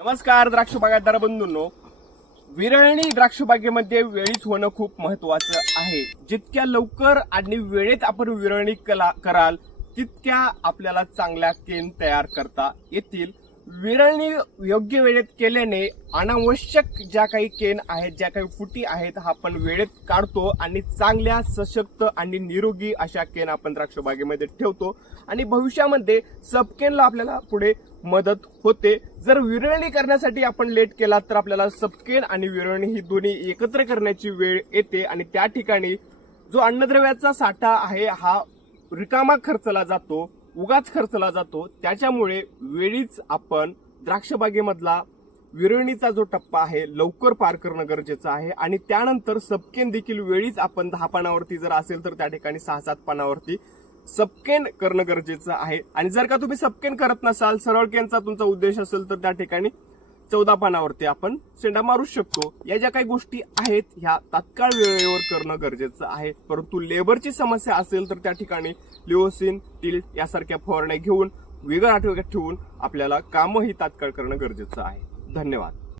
नमस्कार द्राक्ष बागायतदार बंधूंनो, विरळणी द्राक्ष बागेमध्ये वेळीच होणं खूप महत्वाचं आहे। जितक्या लवकर आणि वेळेत आपण विरळणी कराल तितक्या आपल्याला चांगल्या केन तयार करता येतील। विरळणी योग्य वेळेत केल्याने अनावश्यक ज्या काही केन आहेत, ज्या काही फुटी आहेत, हा आपण वेळेत काढतो आणि चांगल्या सशक्त आणि निरोगी अशा केन आपण द्राक्ष बागेमध्ये ठेवतो आणि भविष्यामध्ये सबकेनला आपल्याला पुढे मदत होते। जर विरळणी करण्यासाठी आपण लेट केला तर आपल्याला सबकेन आणि विरळणी ही दोन्ही एकत्र करण्याची वेळ येते आणि त्या ठिकाणी जो अन्नद्रव्याचा साठा आहे हा रिकामा खर्चला जातो, उगाच खर्चला जातो। त्याच्यामुळे वेळीच आपण द्राक्ष बागेमधला विरळणीचा जो टप्पा आहे लवकर पार करणं गरजेचं आहे आणि त्यानंतर सबकेन देखील वेळीच आपण 10 पानावरती जर असेल तर त्या ठिकाणी 6-7 पानावरती सबकेन करणं गरजेचं आहे। आणि जर का तुम्ही सबकेन करत नसाल, सरळ केनचा तुमचा उद्देश असेल तर त्या ठिकाणी 14 पानावरती आपण शेंडा मारू शकतो। या ज्या काही गोष्टी आहेत ह्या तात्काळ वेळेवर करणं गरजेचं आहे। परंतु लेबरची समस्या असेल तर त्या ठिकाणी लिओसिन, टिल्ट यासारख्या फवारण्या घेऊन वेगळ्या आठवड्यात ठेवून आपल्याला कामही तात्काळ करणं गरजेचं आहे। धन्यवाद।